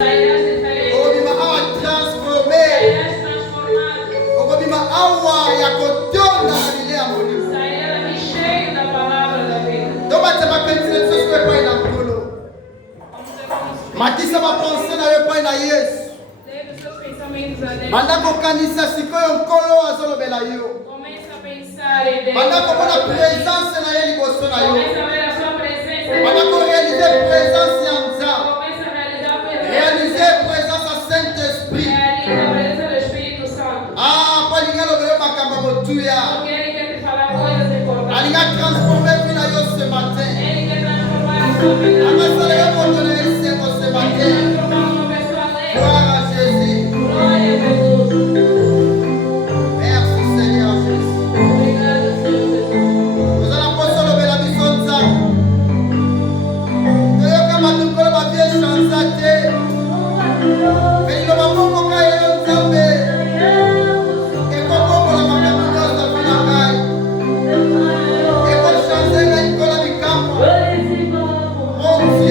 okobima awa transformé, okobima awa ya kotonda na bile ya molimo. Tobatya bapentile biso epai na nkolo, matisa bapense na yo epai na Yesu. Banda kokanisa sikoyo nkolo azolobela yo, banda komona présence na ye liboso na yo, banda korealize présence ya Nzambe, réalize présence ya Saint-Esprit. Ah, palinga lobelo makambo motuya, alinga transformer vie na yo ce matin, amasala yo moto na esengo ce matin. Gloire à Jésus. Merci Seigneur Jésus. Nous allons passer le bel abison de ça. Nous allons comme tout le monde bien chanter. Mais nous allons pas qu'on aille en Zambé. Et qu'on pour la maman de la Finacaille. Et qu'on chante la Nicolas du Camp. Mon Dieu.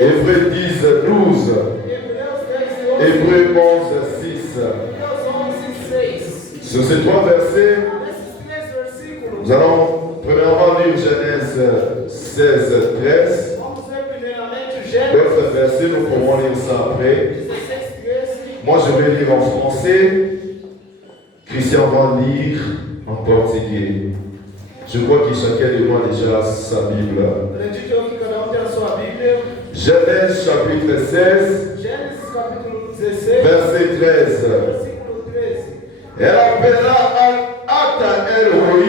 Hébreux 10, 12. Hébreux 11, 6. Sur ces trois versets, nous allons premièrement lire Genèse 16, 13. D'autres versets, nous pourrons lire ça après. Moi, je vais lire en français. Christian va lire en portugais. Je crois que chacun de moi déjà sa Bible. Genèse chapitre 16, verset 13. Elle appela Ata El-Roi,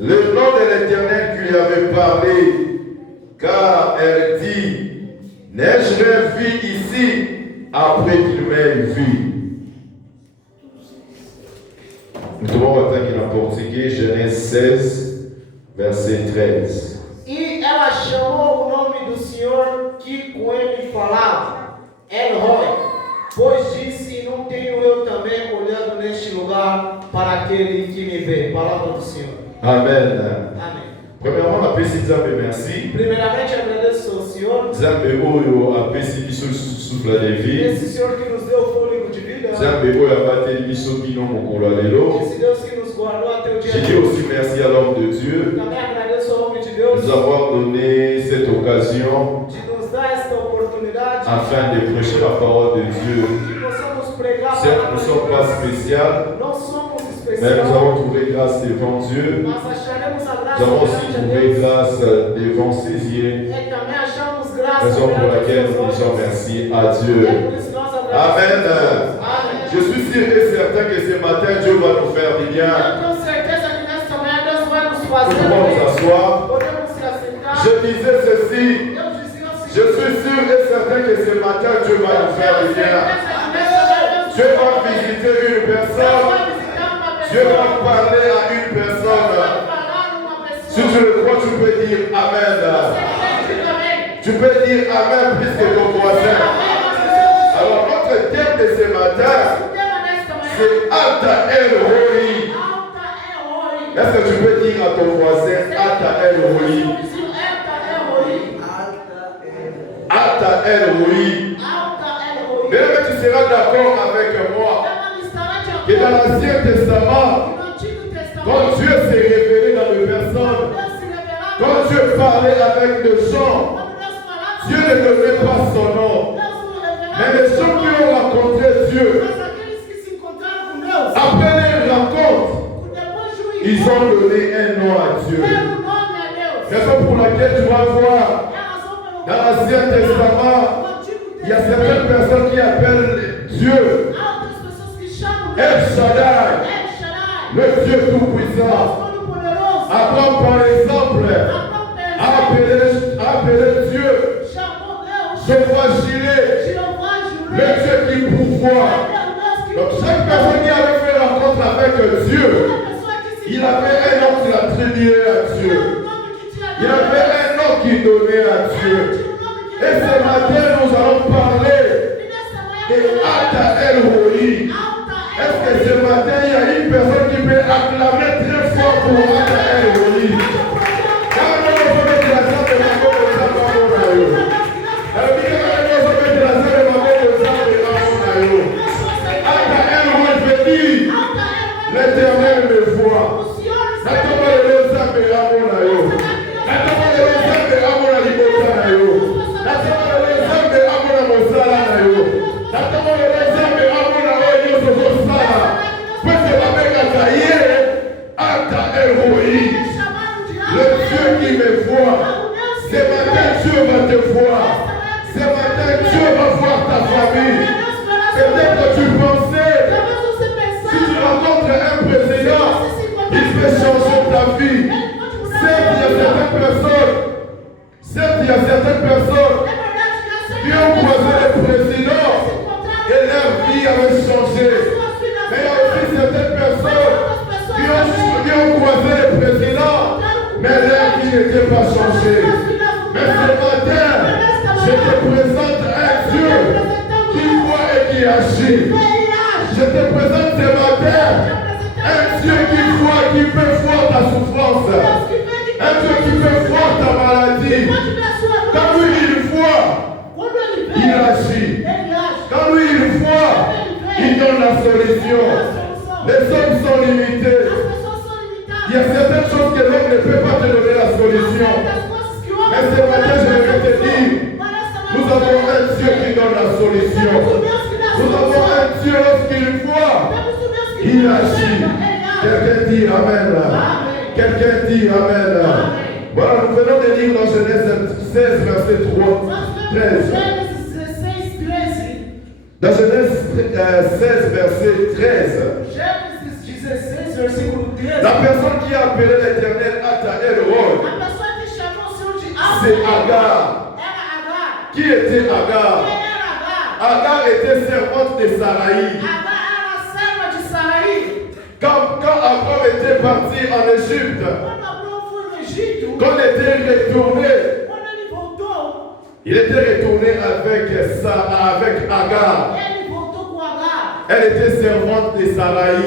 le nom de l'Éternel qui lui avait parlé, car elle dit, n'ai-je vu ici après qu'il m'ait vu? Nous trouvons aqui en portugais, Genèse 16, verset 13. E ela chamou o nome do Senhor que com ele falava, El-Roi, pois disse, não tenho eu também olhado neste lugar para aquele que me vê. Palavra do Senhor. Amen. Amém. Premièrement, la paix, Nzambe, merci. Primeiramente, agradeço ao Senhor. Nzambe oyo apesi biso souffle de vie. Esse Senhor que nos deu o fôlego de vida. Nzambe oyo abateli biso bino mokolo ya lelo. Esse Deus que nos guardou até o dia Je de dis aussi merci à l'homme de Dieu Também agradeço ao homem de de Deus nous avoir donné cette occasion de nos dar esta oportunidade afin de prêcher la parole de Dieu. que possamos pregar a Certes, nous ne palavra sommes de pas Deus. spéciaux, Não somos mais nous especiais, avons trouvé grâce devant Dieu. mas acharemos a Nous graça avons aussi perante a trouvé Deus. grâce devant ses yeux. E também achamos graça Raison pour perante laquelle os nous seus disons olhos. merci à E Dieu. é por isso que nós agradecemos. Amen. Amém. Je suis sûr et certain que ce matin, Dieu va nous faire du bien. Eu tenho certeza que nesta manhã Deus vai nos Nous fazer pouvons nous bem. asseoir. Podemos se assentar. Je disais ceci. Eu dizia o Je suis sûr et certain que ce matin, Dieu va nous faire du bien. Dieu va visiter une personne. Dieu va parler à une personne. Si tu le crois, tu peux dire Amen. Tu peux dire Amen plus que ton voisin. Alors, notre thème de ce matin, c'est Ata El-Roi. Est-ce que tu peux dire à ton voisin Ata El-Roi? Ata El-Roi. Bien, tu seras d'accord avec moi que dans l'Ancien Testament, quand Dieu s'est révélé dans les personnes, quand Dieu parlait avec des gens, Dieu ne donnait pas son nom. Mais les gens qui ont rencontré Dieu, après les rencontres, ils ont donné un nom à Dieu. Raison pour laquelle tu vas voir dans l'Ancien Testament, il y a certaines personnes qui appellent Dieu El Shaddai, le Dieu tout-puissant. Abraham, par exemple, a appelé Dieu Jéhovah Jireh, le Dieu qui pourvoit. Donc chaque personne qui avait fait rencontre avec Dieu, il avait un nom qu'il attribuait à Dieu. Il avait un nom qu'il donnait à Dieu. Et ce matin, nous allons parler de Ata El-Roi. Est-ce que ce matin, il y a une personne qui peut acclamer très fort pour Ata El-Roi? Car nous avons mis la salle de la mort de Saint-Paul. Alors, il y a la salle de la mort de Saint-Paul. Ata El-Roi veut dire l'Éternel me voit. Le Dieu qui me voit, ce matin Dieu va te voir. Ce matin Dieu va voir ta famille. Peut-être que tu pensais, si tu rencontres un président, il peut changer ta vie. Certes, il y a certaines personnes qui ont croisé le président et leur vie avait changé. Mais il y a aussi certaines personnes qui ont croisé le président, mais leur vie n'était pas changée. Mais ce matin, je te présente un Dieu qui voit et qui agit. Je te présente ce matin un Dieu qui voit, qui peut voir ta souffrance. Un Dieu qui peut voir ta maladie. Comme lui, il voit la solution. Les hommes sont limités. Il y a certaines choses que l'homme ne peut pas te donner la solution. Mais ce matin, je vais te dire, nous avons un Dieu qui donne la solution. Nous avons un Dieu lorsqu'il voit, il agit. Quelqu'un dit Amen. Quelqu'un dit Amen. Voilà, nous venons de lire dans Genèse 16, verset 13. Dans Genèse 16, verset 13. La personne qui a appelé l'Éternel Ata El-Roi, c'est Agar. Qui était Agar? Agar était servante de Saraï. Quand Abraham était parti en Égypte, quand il était retourné, il était retourné avec Agar. Elle était servante de Saraï.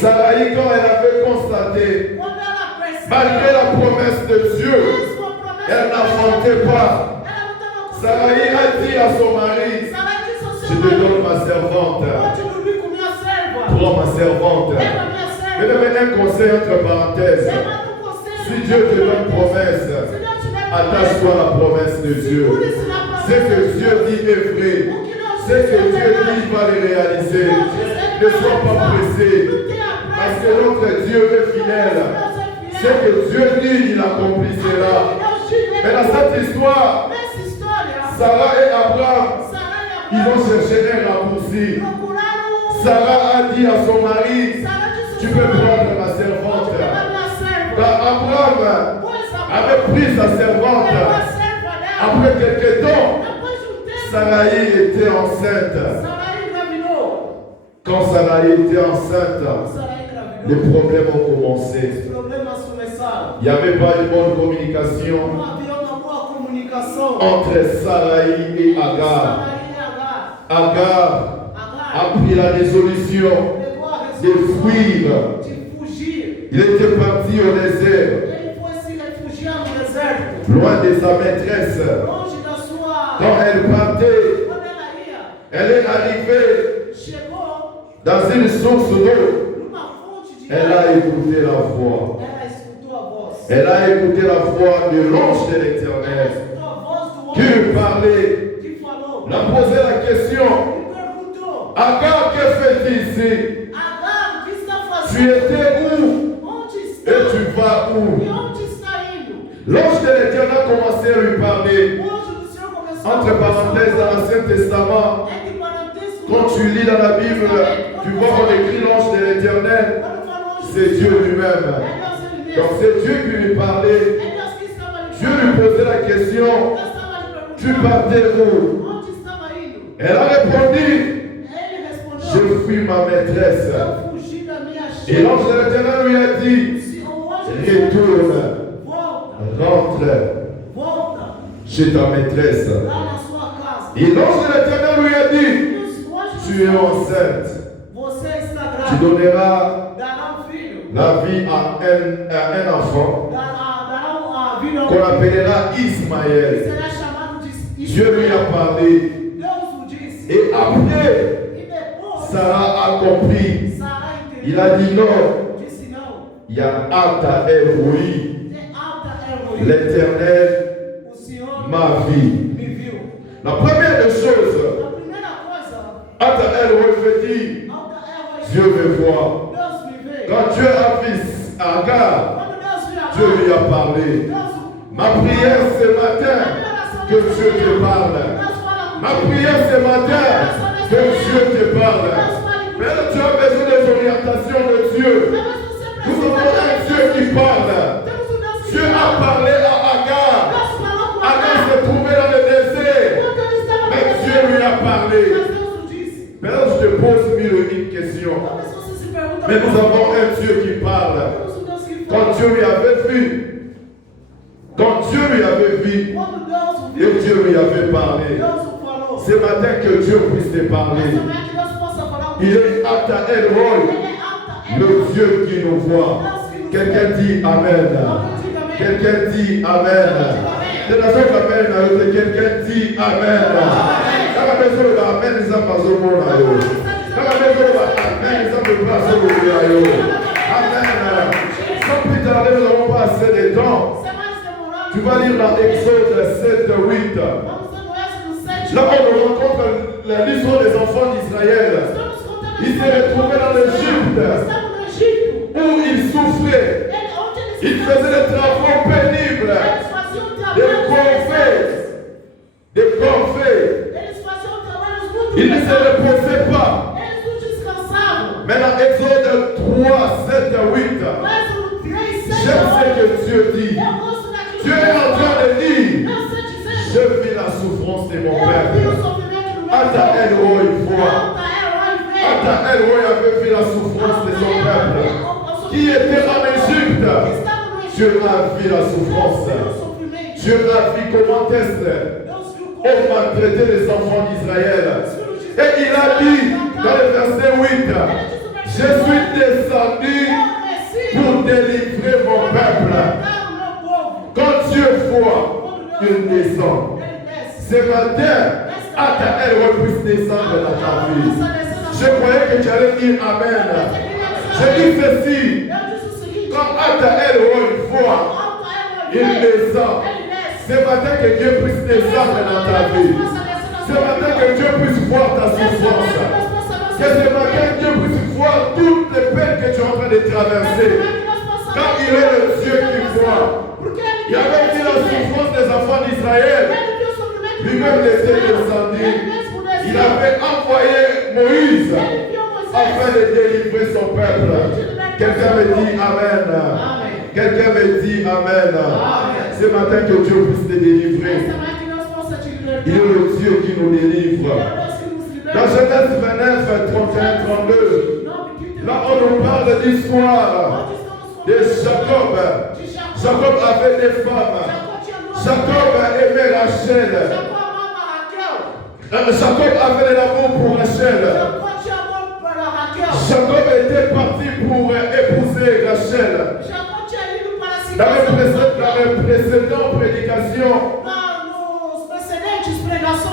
Saraï, quand elle avait constaté, malgré la promesse de Dieu, elle n'affrontait pas. Saraï a dit à son mari, je te donne ma servante. Prends ma servante. Je vais donner un conseil entre parenthèses. Si Dieu te donne promesse, attache-toi à la promesse de Dieu. Ce que Dieu dit est vrai. Ce que Dieu dit va le réaliser. Ne sois pas pressé. Parce que notre Dieu est fidèle. Ce que Dieu dit, il accomplira. Mais dans cette histoire, Sarah et Abraham, ils ont cherché un raccourci. Sarah a dit à son mari, tu peux prendre ma servante. Quand Abraham avait pris sa servante, après quelques temps, Sarai était enceinte. Quand Sarai était enceinte, les problèmes ont commencé. Il n'y avait pas une bonne communication entre Sarai et Agar. Agar a pris la résolution de fuir. Il était parti au désert, loin de sa maîtresse. Quand elle partait, elle est arrivée dans une source d'eau. Elle a écouté la voix. Elle a écouté la voix de l'ange de l'Éternel qui lui parlait. Elle a posé la question. Agar, que fais-tu ici? Tu étais où? Et tu vas où? L'ange de l'Éternel a commencé à lui parler. Entre parenthèses, dans l'Ancien Testament, quand tu lis dans la Bible, tu vois qu'on écrit l'ange de l'Éternel. C'est Dieu lui-même. Donc c'est Dieu qui lui parlait. Dieu lui posait la question. Tu partais où? Elle a répondu. Je fuis ma maîtresse. Et l'ange de l'Éternel lui a dit, retourne, rentre chez ta maîtresse. Et l'ange de l'Éternel lui a dit, tu es enceinte. Tu donneras la vie à un enfant qu'on appellera Ismaël. Dieu lui a parlé. Et après, Sarah a compris. Il a dit non. Il y a Ata El-Roi. L'Éternel, ma vie. La première des choses, Ata El-Roi veut dire Dieu me voit. Quand Dieu a vu Agar, Dieu lui a parlé. Ma prière ce matin, que Dieu te parle. Ma prière ce matin, que Dieu te parle. Mais tu as besoin des orientations de Dieu. Nous avons un Dieu qui parle. Dieu a parlé à Agar. Agar se trouvait dans le désert. Mais Dieu lui a parlé. Maintenant, je te pose une question. Mais nous avons un Dieu qui parle. Quand Dieu lui avait vu, et Dieu lui avait parlé. Ce matin que Dieu puisse te parler. Il est Ata El-Roi, le Dieu qui nous voit. Quelqu'un dit Amen. Quelqu'un dit Amen. C'est la seule Amen. Quelqu'un dit Amen. la maison de Amen, ils ont pas au monde. Dans la maison de Amen, ils ont pas au monde. Amen. Sans plus tarder, nous n'avons pas assez de temps. Tu vas lire dans Exode 7, 8. Là, on rencontre l'histoire des enfants d'Israël. Ils se retrouvaient dans l'Égypte où ils souffraient. Ils faisaient des travaux pénibles, des corvées. Ils ne se reposaient pas. Maintenant, Exode 3, 7 à 8. J'aime ce que Dieu dit. Dieu est en train de dire, je vis la souffrance de mon peuple. Ata El Roi voit. Ata El Roi avait vu la souffrance de son peuple. Qui était en Égypte. Dieu a vu la souffrance. Dieu a vu comment est-ce qu'on maltraitait les enfants d'Israël. Et il a dit dans le verset 8, je suis descendu pour délivrer mon peuple. Quand Dieu voit, il descend. Ce matin, Ata El Roi puisse descendre dans ta vie. Je croyais que tu allais dire Amen. Je dis ceci. Quand Ata El Roi voit, il descend. Ce matin que Dieu puisse descendre dans ta vie. Ce matin que Dieu puisse voir ta souffrance. Que ce matin Dieu puisse voir toutes les peines que tu es en train de traverser. Car il est le Dieu qui voit. Il avait dit la souffrance des enfants d'Israël. Lui-même était descendu. Il avait envoyé Moïse afin de délivrer son peuple. Quelqu'un me dit Amen. Quelqu'un me dit Amen. Ce matin que Dieu puisse te délivrer. Il est le Dieu qui nous délivre. Dans Genèse 29, 31, 32, là on nous parle de l'histoire de Jacob. Jacob avait des femmes. Jacob aimait Rachel. Jacob avait de l'amour pour Rachel. Jacob était parti pour épouser Rachel. Dans les précédentes prédications,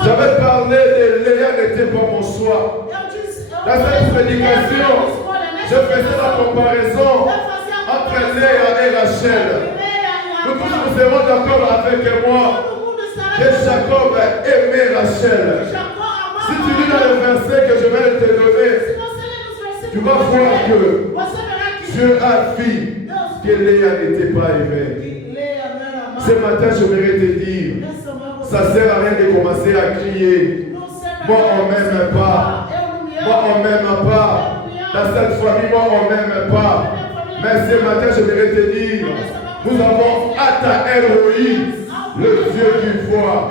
j'avais parlé de Léa n'était pas mon choix. Dans cette prédication, je faisais la comparaison entre Léa et Rachel. Nous tous nous serons d'accord avec moi que Jacob aimait Rachel. Si tu lis dans le verset que je vais te donner, tu vas voir que Dieu a vu que Léa n'était pas aimée. Ce matin, je voudrais te dire, ça ne sert à rien de commencer à crier. Moi, on ne m'aime pas. Moi, on ne m'aime pas. Dans cette famille, moi, on ne m'aime pas. Mais ce matin, je voudrais te dire, nous avons Ata El Roi, le Dieu qui voit.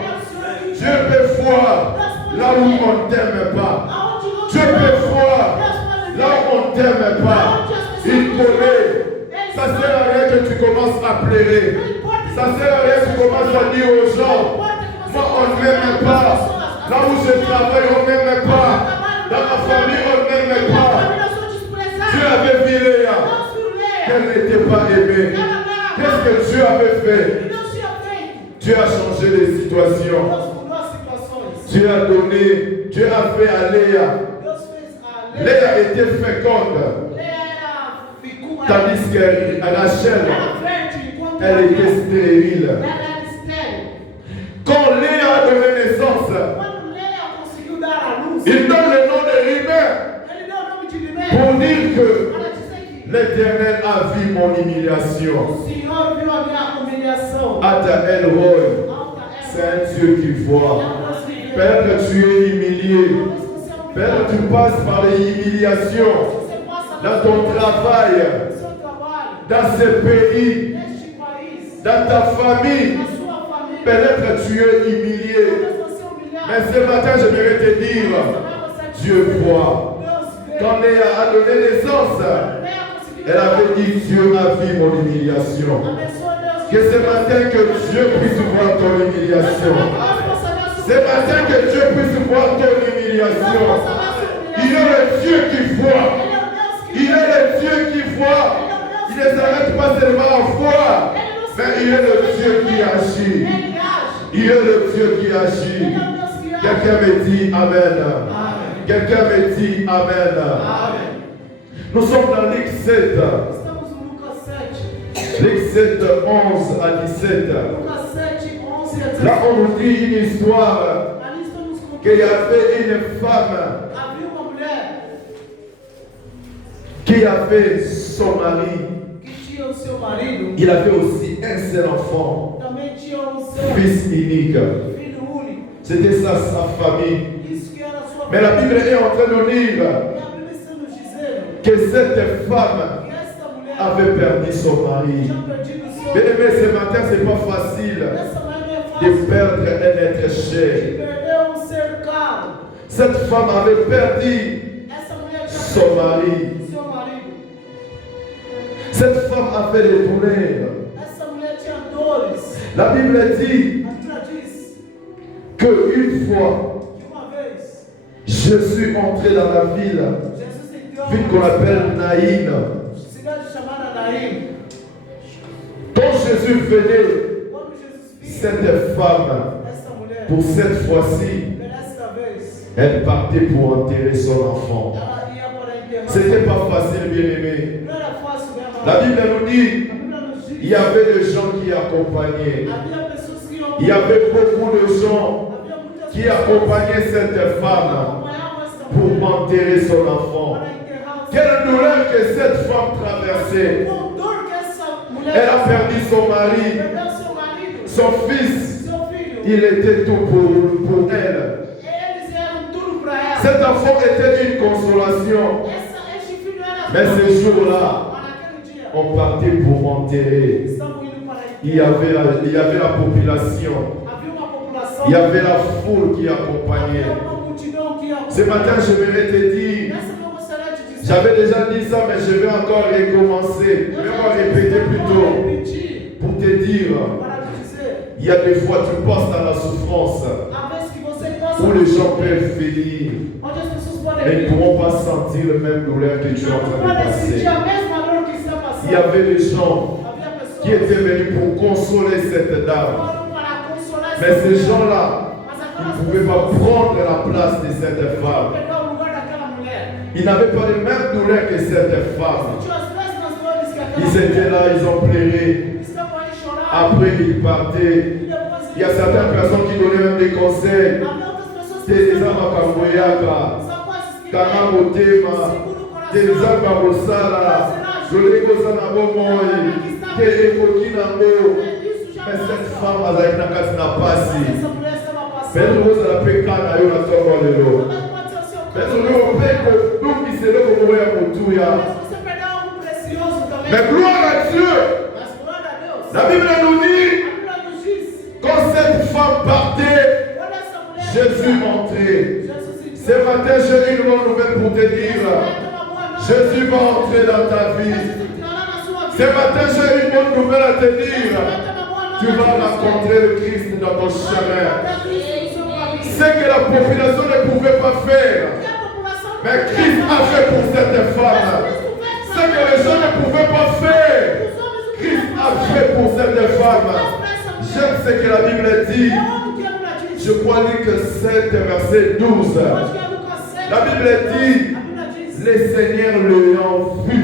Dieu peut voir là où on ne t'aime pas. Dieu peut voir là où on ne t'aime pas. Il connaît. Ça ne sert à rien que tu commences à pleurer. Ça ne sert à rien que tu commences à dire aux gens, moi on ne m'aime pas. Là où je travaille, on ne m'aime pas. Dans ma famille, on ne m'aime pas. Dieu avait vu Léa, qu'elle n'était pas aimée. Qu'est-ce que Dieu avait fait? Dieu a changé les situations. Dieu a donné, Dieu a fait à Léa. Léa était féconde. Tandis que Rachel, elle était stérile. Quand Léa a donné naissance, il donne le nom de Rimé pour dire que l'Éternel a vu mon humiliation. Ata El Roi, c'est un Dieu qui voit. Père, tu es humilié. Père, tu passes par les humiliations dans ton travail, dans ce pays, dans ta famille. Peut-être tu es humilié. Mais ce matin, je voudrais te dire, Dieu voit. Quand Léa a donné naissance, elle avait dit, Dieu a vu mon humiliation. Que ce matin, que Dieu puisse voir ton humiliation. Ce matin, que Dieu puisse voir ton humiliation. Il est le Dieu qui voit. Il est le Dieu qui voit. Il ne s'arrête pas seulement à voir, mais il est le Dieu qui agit. Il est le Dieu qui agit. Quelqu'un me dit Amen. Quelqu'un me dit Amen. Nous sommes dans Luc 7. Luc 7, 11 à 17. Là, on nous dit une histoire qu'il y avait une femme qui avait son mari. Il avait aussi un seul enfant, fils unique. C'était ça, sa famille. Mais la Bible est en train de dire que cette femme avait perdu son mari. Bien aimé, ce matin, ce n'est pas facile de perdre un être cher. Cette femme avait perdu son mari. Cette femme avait des douleurs. La Bible dit qu'une fois, Jésus entrait dans la ville qu'on appelle Naïn. Quand Jésus venait, cette femme, pour cette fois-ci, elle partait pour enterrer son enfant. C'était pas facile, bien aimé. La Bible nous dit, il y avait des gens qui accompagnaient. Il y avait beaucoup de gens qui accompagnaient cette femme pour enterrer son enfant. Quelle douleur que cette femme traversait. Elle a perdu son mari, son fils. Il était tout pour elle. Cet enfant était une consolation. Mais ce jour-là, on partait pour enterrer. Il y avait la population. Il y avait la foule qui accompagnait. Ce matin, je voulais te dire, j'avais déjà dit ça, mais je vais encore recommencer. Je vais encore répéter plutôt. Pour te dire, il y a des fois, tu passes dans la souffrance où les gens peuvent finir. Mais ils ne pourront pas sentir le même douleur que tu es en train de passer. Il y avait des gens qui étaient venus pour consoler cette dame. Mais ces gens-là, ils ne pouvaient pas prendre la place de cette femme. Ils n'avaient pas les mêmes douleurs que cette femme. Ils étaient là, ils ont pleuré. Après, ils partaient. Il y a certaines personnes qui donnaient même des conseils. Des Amakamboyaka, Kanamotema, des Amabosala, Jolekosana Bomoy, des Ekokinango. Mais cette femme, elle n'a pas passé. Mais nous avons fait qu'à la tombe de l'eau. Mais nous avons fait que nous qui sommes là pour mourir pour tout. Mais gloire à Dieu. La Bible nous dit, quand cette femme partait, Jésus entrait. Ce matin, j'ai une bonne nouvelle pour te dire. Jésus va entrer dans ta vie. Ce matin, j'ai une bonne nouvelle à te dire. Tu vas rencontrer le Christ dans ton chemin. Ce que la population ne pouvait pas faire, mais Christ a fait pour cette femme. Ce que les gens ne pouvaient pas faire, Christ a fait pour cette femme. J'aime ce que la Bible dit. Je crois que 7 verset 12. La Bible dit, les seigneurs l'ayant vu.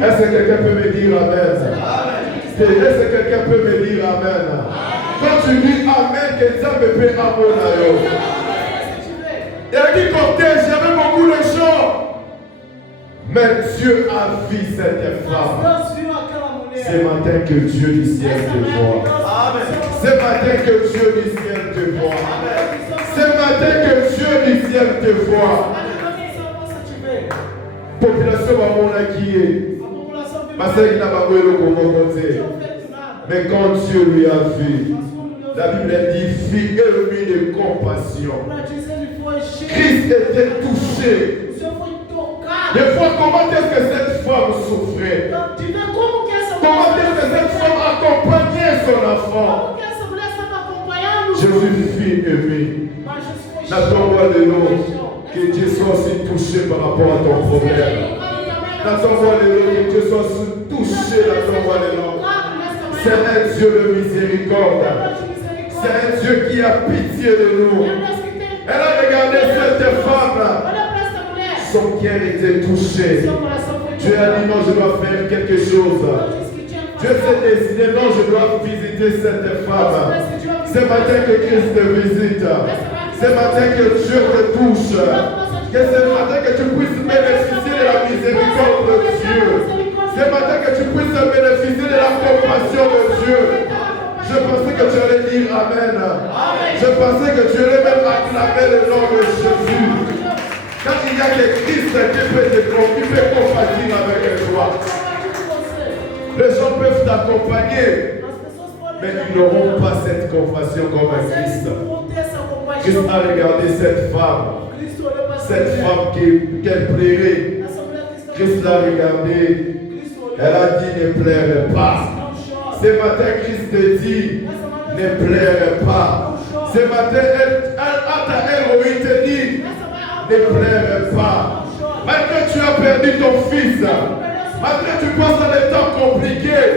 Est-ce que quelqu'un peut me dire Amen? Est-ce que quelqu'un peut me dire Amen? Quand tu dis Amen, que ça me fait Amen. Il a dit cortège, il y avait beaucoup de gens. Mais Dieu a vu cette femme. Ce matin que Dieu du ciel te voit. Ce matin que Dieu du ciel te voit. Ce matin que Dieu du ciel te voit. Population va mon qui est. Mais quand Dieu lui a vu, la Bible dit, fut ému de compassion. Christ était touché. Des fois, comment est-ce que cette femme souffrait? Comment est-ce que cette femme accompagnait son enfant? Jésus fut ému. N'attends-moi de l'eau, que Dieu soit aussi touché par rapport à ton problème. N'attends-moi de l'eau, que Dieu soit touché, n'attends-moi de l'eau. C'est un Dieu de miséricorde. C'est un Dieu qui a pitié de nous. Elle a regardé cette femme. Son cœur était touché. Dieu a dit non, je dois faire quelque chose. Dieu s'est décidé, non, je dois visiter cette femme. Ce matin que Christ te visite. Ce matin que Dieu te touche. Que ce matin que tu puisses bénéficier de la miséricorde de Dieu. Ce matin que tu puisses bénéficier de la compassion de Dieu. Je pensais que tu allais dire Amen. Je pensais que tu allais même acclamer le nom de Jésus. Quand il y a que Christ qui peut compatir avec toi. Les gens peuvent t'accompagner, mais ils n'auront pas cette compassion comme un Christ. Christ a regardé cette femme qu'elle plairait. Christ l'a regardée. Elle a dit ne pleure pas. Ce matin, Christ te dit ne pleure pas. Ce matin, elle te dit ne pleure pas. Malgré tu as perdu ton fils, malgré tu passes dans des temps compliqués,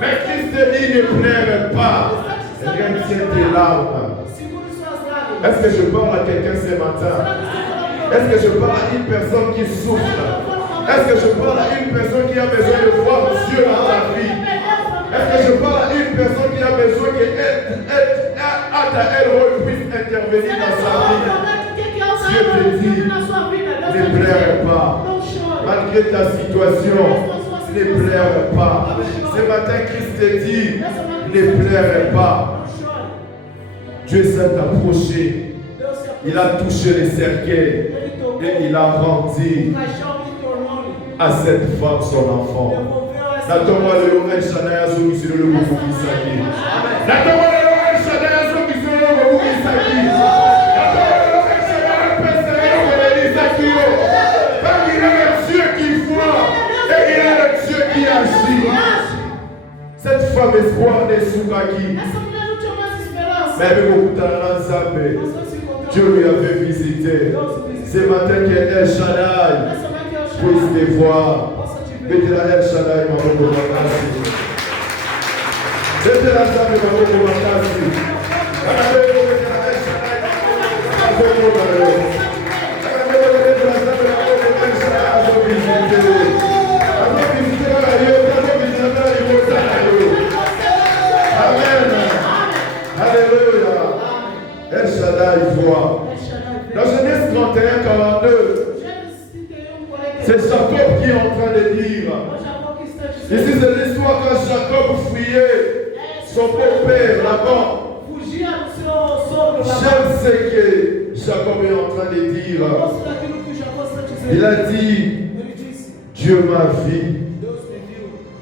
mais Christ te dit ne pleure pas. Retiens tes larmes. Est-ce que je parle à quelqu'un ce matin? Est-ce que je parle à une personne qui souffre? Est-ce que je parle à une personne qui a besoin de voir Dieu dans ta vie? Est-ce que je parle à une personne qui a besoin qu'elle puisse intervenir dans sa vie? Dieu te dit, ne pleure pas. Malgré ta situation, ne pleure pas. Ce matin, Christ te dit, ne pleure pas. Dieu s'est approché. Il a touché les cercueils et il a rendu à cette femme son enfant. Natoma le El Shaddai Azomi sur le Boubou Kisaki. Natoma le El Shaddai Azomi sur le Boubou Kisaki. Natoma le El Shaddai Azomi sur le Boubou Kisaki. Car il est le Dieu qui voit et il est le Dieu qui agit. Cette femme espoir des Soukaki. Même Dieu lui avait visité. Ce matin que El Shaddai puisse te voir. Mettez la El Shaddai Mamoko Makasi. Mettez la Shaddai Mamoko Makasi. Mettez la El Shaddai Mamoko Makasi. Amen. Alléluia. El Shaddai voit. Dans Genèse 31, 42, c'est Jacob qui est en train de dire. Ici, c'est l'histoire quand Jacob fuyait son beau-père là-bas. J'aime ce que Jacob est en train de dire. Il a dit, Dieu m'a vu.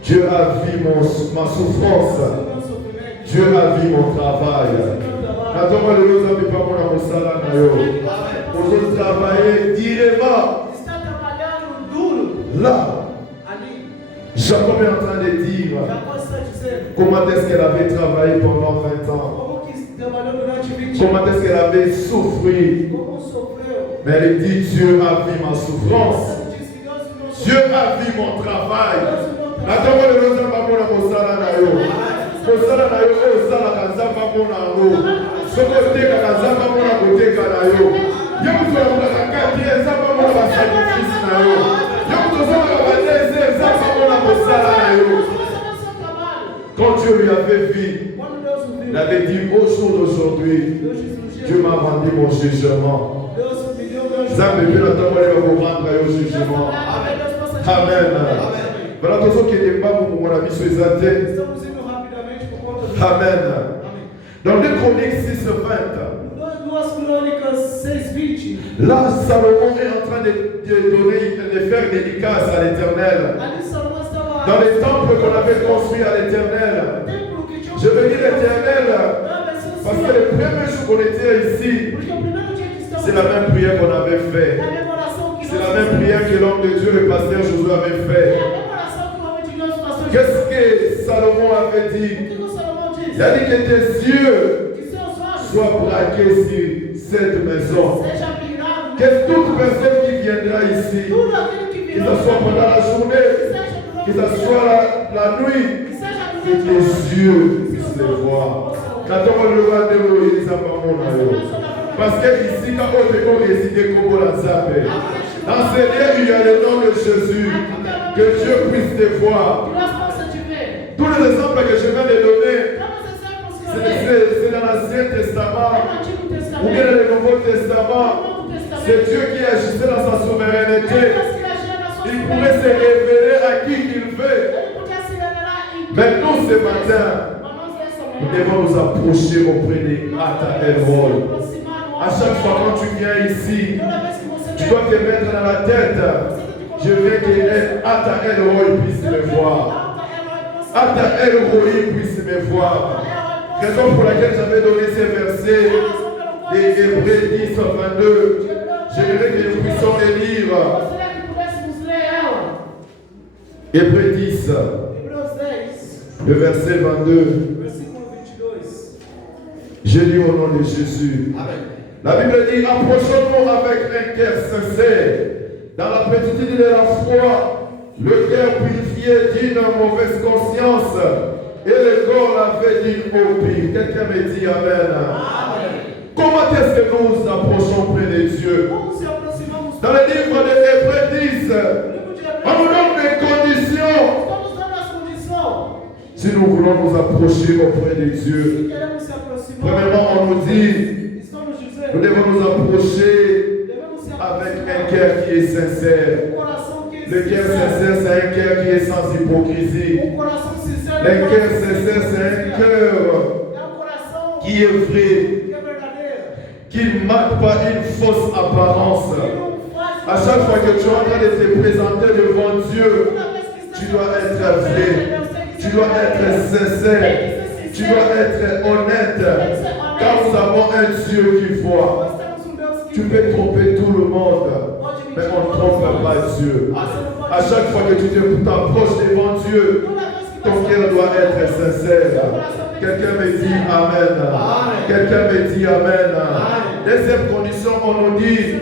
Dieu a vu ma souffrance. Dieu a vu mon travail. Natoma le Dieu a vu par mon amosala nayo. Pour travailler directement. Là, Jacob est en train de dire comment est-ce qu'elle avait travaillé pendant 20 ans. Comment est-ce qu'elle avait souffert. Mais elle dit Dieu a vu ma souffrance. Dieu a vu mon travail. Natoma le Dieu a vu mon amosala nayo. Osala na yo osala kazamba mona ngo soko teka kazamba mona koteka na yo yo mutu na kakati ezamba mona ba sacrifice na yo yo mutu zoma ba neze ezamba mona kosala na yo. Quand Dieu lui avait vu, il avait dit au jour d'aujourd'hui Dieu m'a rendu mon jugement. Zambe pe na tamole ba comprendre yo jugement. Amen. Voilà tout ce qui est pas pour mon ami sur les athées. Amen. Dans 2 Chroniques 6, 20, là, Salomon est en train de faire dédicace à l'Éternel. Dans les temples qu'on avait construits à l'Éternel. Je veux dire l'Éternel, parce que le premier jour qu'on était ici, c'est la même prière qu'on avait fait. C'est la même prière que l'homme de Dieu, le pasteur Josué, avait fait. Qu'est-ce que Salomon avait dit? Il a dit que tes yeux soient braqués sur cette maison. Que toute personne qui viendra ici, que ce soit pendant la journée, que ce soit la nuit, que tes yeux puissent les voir. Parce que ici, quand on est résidé comme la Zambé, dans ce lieu, il y a le nom de Jésus. Que Dieu puisse te voir. Tous les exemples que je viens de donner, c'est dans l'Ancien Testament ou bien dans le Nouveau Testament. C'est Dieu qui agissait dans sa souveraineté. Il pourrait se révéler à qui qu'il veut. Mais nous, ce matin, nous devons nous approcher auprès de Ata El-Roi. À chaque fois quand tu viens ici, tu dois te mettre dans la tête. Je veux que Ata El-Roi puisse me voir. Ata El-Roi puisse me voir. Raison pour laquelle j'avais donné ces versets des Hébreux 10 au 22. J'aimerais que nous puissions les lire. Hébreux 10, le verset 22. Je lis au nom de Jésus. La Bible dit, approchons-nous avec un cœur sincère, dans la petitité de la foi, le cœur purifié d'une mauvaise conscience et le corps lavé d'une opie. Quelqu'un me dit Amen. Comment est-ce que nous nous approchons près de Dieu? Dans le livre de Hébreux 10, on nous donne des conditions. Si nous voulons nous approcher auprès de Dieu, premièrement, on nous dit, nous devons nous approcher avec un cœur qui est sincère. Le cœur sincère, c'est un cœur qui est sans hypocrisie. Le cœur sincère, c'est un cœur qui est vrai, qui ne marque pas une fausse apparence. À chaque fois que tu es en train de te présenter devant Dieu, tu dois être vrai, tu dois être sincère, tu dois être honnête. Car nous avons un Dieu qui voit. Tu peux tromper tout le monde, mais on ne trompe pas Dieu. À chaque fois que tu t'approches devant Dieu, ton cœur doit être sincère. Quelqu'un me dit Amen. Quelqu'un me dit Amen. Deuxième condition, on nous dit,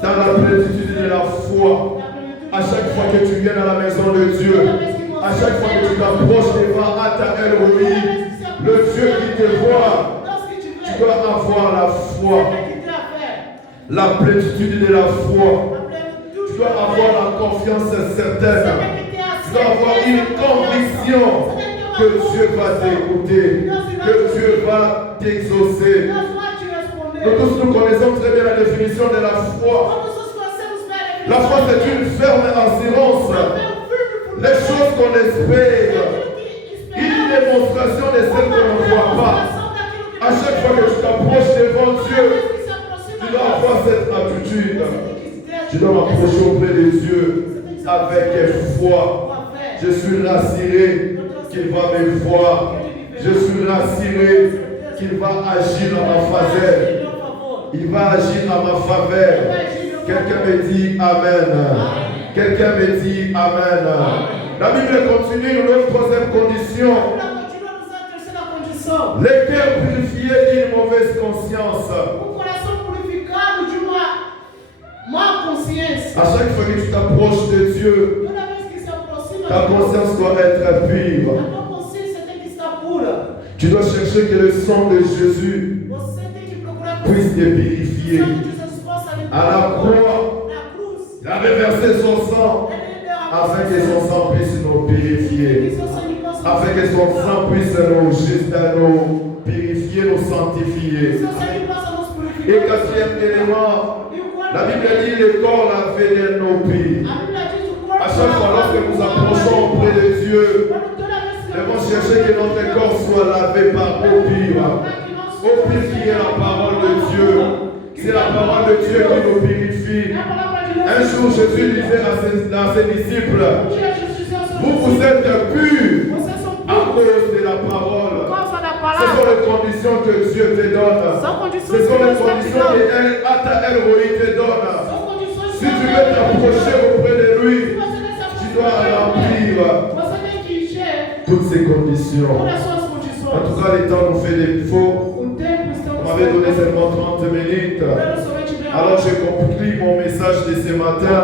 dans la plénitude de la foi, à chaque fois que tu viens dans la maison de Dieu, à chaque fois que tu t'approches devant Ata El-Roi, le Dieu qui te voit, tu dois avoir la foi, la plénitude de la foi. Tu dois avoir la confiance certaine. Tu dois avoir une conviction que Dieu va t'écouter, que Dieu va t'exaucer. Nous tous nous connaissons très bien la définition de la foi. La foi, c'est une ferme assurance. Les choses qu'on espère, une démonstration de celles qu'on ne voit pas. À chaque fois que tu t'approches devant Dieu, tu dois avoir cette attitude. Tu dois m'approcher auprès de Dieu avec foi. Je suis rassuré qu'il va me voir. Je suis rassuré qu'il va agir en ma faveur. Il va agir en ma faveur. Quelqu'un me dit Amen. Quelqu'un me dit Amen. La Bible continue, nous donne une troisième condition. Les cœurs purifiés d'une mauvaise conscience. À chaque fois que tu t'approches de Dieu, ta conscience doit être pure. Tu dois chercher que le sang de Jésus puisse te purifier. À la croix, il avait versé son sang afin que son sang puisse nous purifier. Afin que son sang puisse nous purifier, nous sanctifier. Et quatrième élément, la Bible dit le corps lavé de nos pieds. À chaque fois lorsque nous approchons auprès de Dieu, nous devons chercher que notre corps soit lavé par eau pure. Eau pure qui est la parole de Dieu. C'est la parole de Dieu qui nous purifie. Un jour Jésus disait à ses disciples, vous êtes purs à cause de la parole. Ce sont les conditions que Dieu te donne. Ce sont les conditions que Ata El-Roi te donne. Si tu veux t'approcher auprès de lui, tu dois remplir toutes ces conditions. En tout cas, le temps nous fait des défauts. On m'avait donné seulement 30 minutes. Alors je conclue mon message de ce matin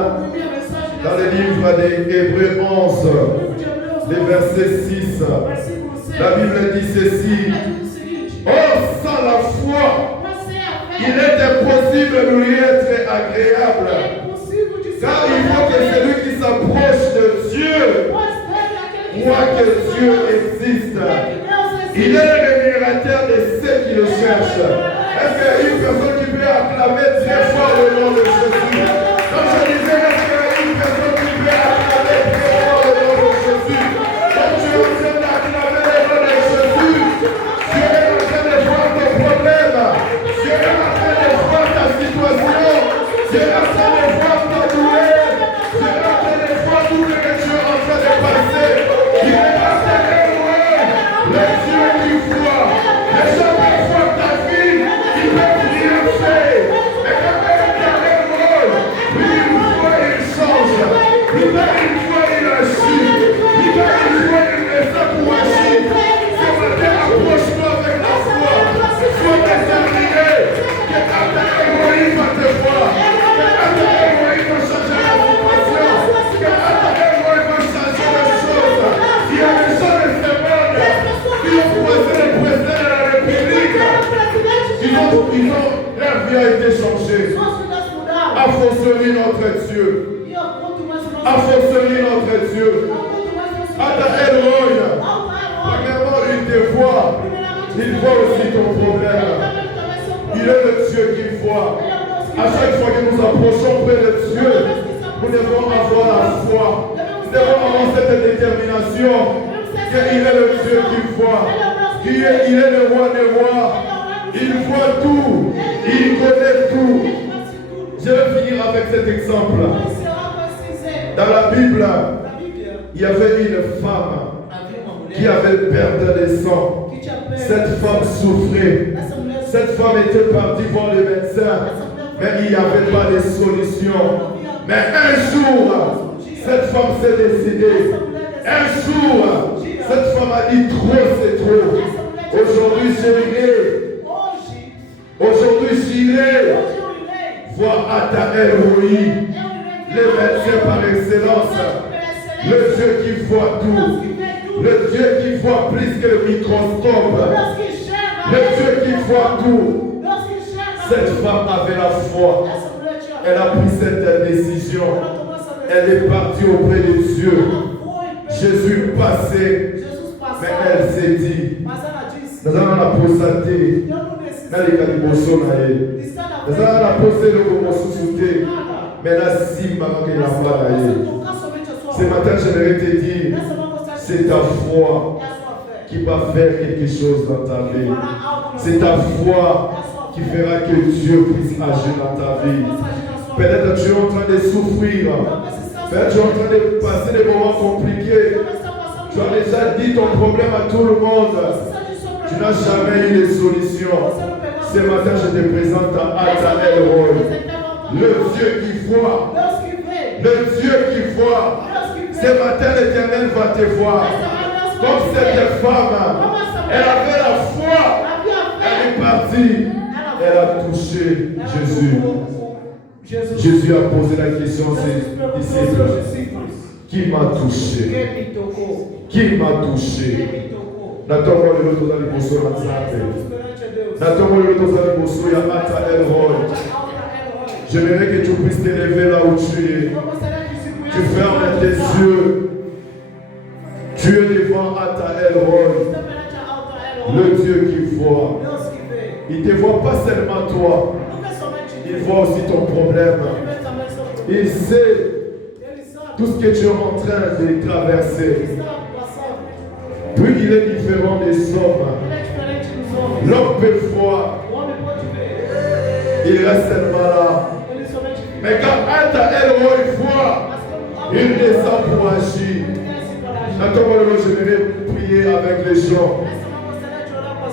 dans le livre des Hébreux 11, le verset 6. La Bible dit ceci. Oh, de nous lui être agréable. Car il faut que celui qui s'approche de Dieu croit que Dieu existe. Il est le rémunérateur de ceux qui le cherchent. Est-ce qu'il y a une personne qui peut acclamer très fort le nom de Jésus? Comme je disais, est-ce qu'il y a une personne qui peut acclamer très fort le nom de Jésus? Comme tu es en train d'acclamer le nom de Jésus, tu es en train de voir ton problème. Tu es en train de voir ta situation. Tu es en train de voir ta douleur. Tu es en train de voir tout ce que tu es en train de passer. Il est en train de voir le Dieu qui voit. Les gens qui voient ta vie, ils ne peuvent rien faire. Et quand même, oui, une fois il change. Une fois il agit. Une fois il met ça pour agir. Ce matin, approche-toi avec la foi. Sois déterminé. Que quand ta héroïne va te voir. Que quand ta héroïne va changer la situation. Que quand ta héroïne va changer les choses. Il y a des gens de ce monde qui ont croisé le président de la République. Leur vie a été changée. A fonctionné notre Dieu. A fonctionné notre Dieu. Ata Elroy. Premièrement, il te voit. Il voit aussi ton problème. Il est le Dieu qui voit. À chaque fois que nous approchons près de Dieu, nous devons avoir la foi. Nous devons avoir cette détermination qu'il est le Dieu qui voit. Il est le roi des rois. Il voit tout. Il connaît tout. Je vais finir avec cet exemple. Dans la Bible, il y avait une femme qui avait perdu le sang. Cette femme souffrait. Cette femme était partie voir les médecins, mais il n'y avait pas de solution. Mais un jour, cette femme s'est décidée. Un jour, cette femme a dit trop, c'est trop. Aujourd'hui, j'irai voir Ata Elroy, le médecin par excellence, le Dieu qui voit tout, le Dieu qui voit plus que le microscope, le Dieu qui voit tout. Cette femme avait la foi. Elle a pris cette décision. Elle est partie auprès de Dieu. Jésus passait, mais elle s'est dit, nous allons la posater. Nous allons la poser le sous-souté. Mais la cime, ce matin, j'aimerais te dire, c'est ta foi qui va faire quelque chose dans ta vie. C'est ta foi qui fera que Dieu puisse agir dans ta vie. Peut-être tu es en train de souffrir. Peut-être tu es en train de passer des moments compliqués. Tu as déjà dit ton problème à tout le monde. Tu n'as jamais eu de solution. Ce matin, je te présente à Ata Elroy, le Dieu qui voit. Le Dieu qui voit. Ce matin, l'Éternel va te voir. Comme cette femme, elle avait la foi. Elle est partie. Elle a touché Jésus. Jésus a posé la question à ses disciples. Qui m'a touché? Qui m'a touché? N'attends-moi le retour dans les bossos N'attends-moi le retour dans les bossos. Il y a Ata Elroy. J'aimerais que tu puisses t'élever là où tu es. Tu fermes tes yeux. Tu es devant Ata Elroy, le Dieu qui voit. Il ne te voit pas seulement toi, il voit aussi ton problème. Il sait tout ce que tu es en train de traverser. Puis il est différent des hommes. L'homme peut voir, il reste seulement là. Mais quand Ata Elroy voit, il descend pour agir. Attends-moi, j'aimerais prier avec les gens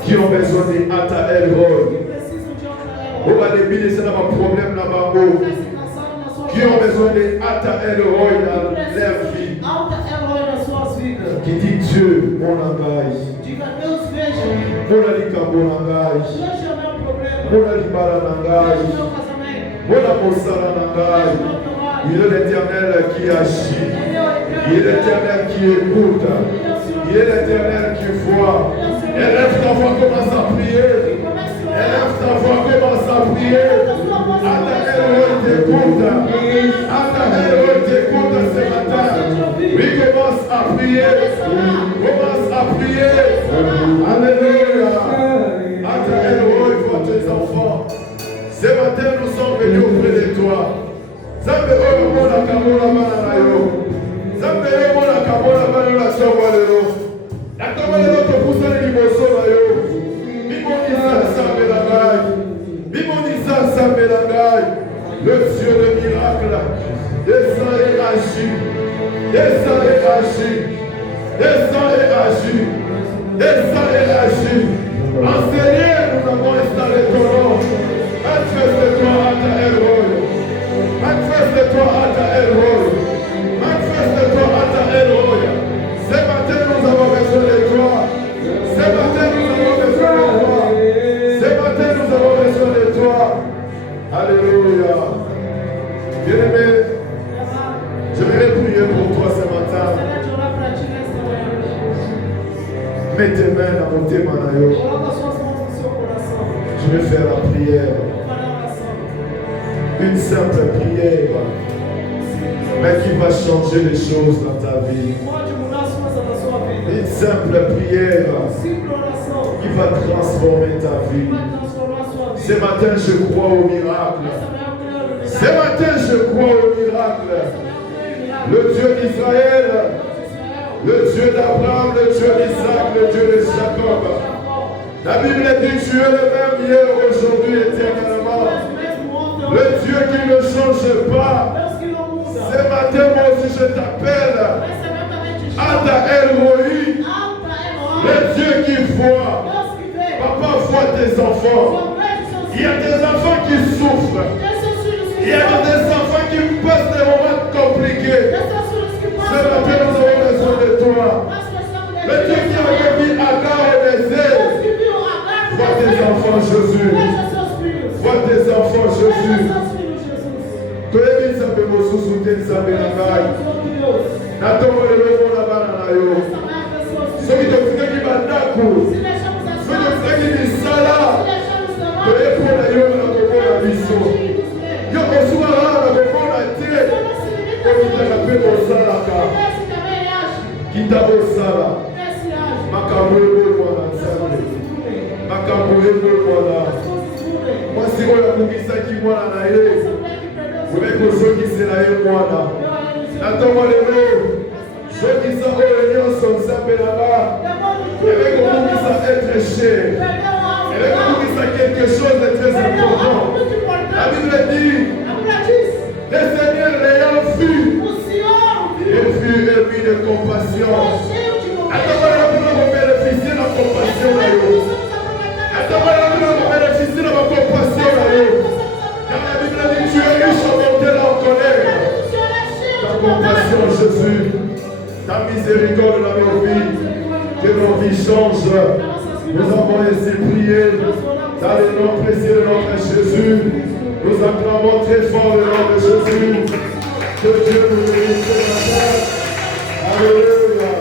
qui ont besoin de Ata Elroy. On va débiler un problème là-bas haut. Qui ont besoin de Ata Elroy dans leur vie. Qui dit Dieu, mon langage. Mon alika, mon langage. Mon alibara langage. Mon amosara langage. Il est l'Éternel qui agit. Il est l'Éternel qui écoute. Il est l'Éternel qui voit. Élève ta voix, commence à prier. Élève ta voix, commence à prier. Ata Elroy t'écoute. Ata Elroy t'écoute ce matin. Oui, commence à prier. Commence à prier. Alléluia. Ata Elroy voit tes enfants. Ce matin, nous sommes venus auprès de toi. Zambe oyo mona kamola bana na yo. Zambe oyo mona kamola bana na sawa lelo. Nakoma lelo topusana liboso na yo. Bimonisa Zambe la ngai. Bimonisa Zambe la ngai. Le Dieu de miracle. Descends et agis. Descends et agis. Descends et agis. Descends et agis. Enseignez, nous avons installé ton nom. Manifeste-toi à ta Elroy. Manifeste-toi à ta Elroy. Manifeste-toi à ta Elroy. Ce matin, nous avons besoin de toi. Ce matin, nous avons besoin de toi. Ce matin, nous avons besoin de toi. Alléluia. Bien-aimé, je vais prier pour toi ce matin. Mets tes mains dans mon témanayo. Je vais faire la prière. Une simple prière, mais qui va changer les choses dans ta vie. Une simple prière qui va transformer ta vie. Ce matin, je crois au miracle. Ce matin, je crois au miracle. Le Dieu d'Israël, le Dieu d'Abraham, le Dieu d'Isaac, le Dieu de Jacob. La Bible dit tu es le même hier, aujourd'hui, éternellement. Le Dieu qui ne change pas. Ce matin, moi aussi, je t'appelle. Ata Elroy. Le Dieu qui voit. Papa, voit tes enfants. Il y a des enfants qui souffrent. Il y a des enfants qui passent des moments compliqués. Ce matin, nous avons besoin de toi. Le Dieu qui a mis Agar au désert. Vois tes enfants, Jésus. Vois tes enfants, Jésus. Toyebi nzambe mosusu te nzambe na ngai. Natombola eloko na bana na yo. Soki tofikaki bandako, soki tofikaki misala, toyekola yo na komona biso. Yo kosuka kaka na komona te. Kokitaka mpe kosalaka. Kita kosala. Makambo ebomwana nzambe. Makambo ebomwana. Mwasi oyo akokisaki mwana na ye. Omekozokisela ye mwana. Na ntongo lelo zokisa oyo nyonso nzambe na nga ekokokisa être cher. Ekokokisa quelque chose de très important. La Bible dit le Seigneur l'ayant vu, il fut ému de compassion. Attends-moi pour bénéficier de la compassion na yo. Attends-moi pour bénéficier de la compassion na yo. Car la Bible dit tu es riche en bonté et en colère. Ta compassion, Jésus, ta miséricorde dans nos vies, que nos vies changent. Nous avons ainsi prié dans le nom précieux de notre Jésus. Nous acclamons très fort le nom de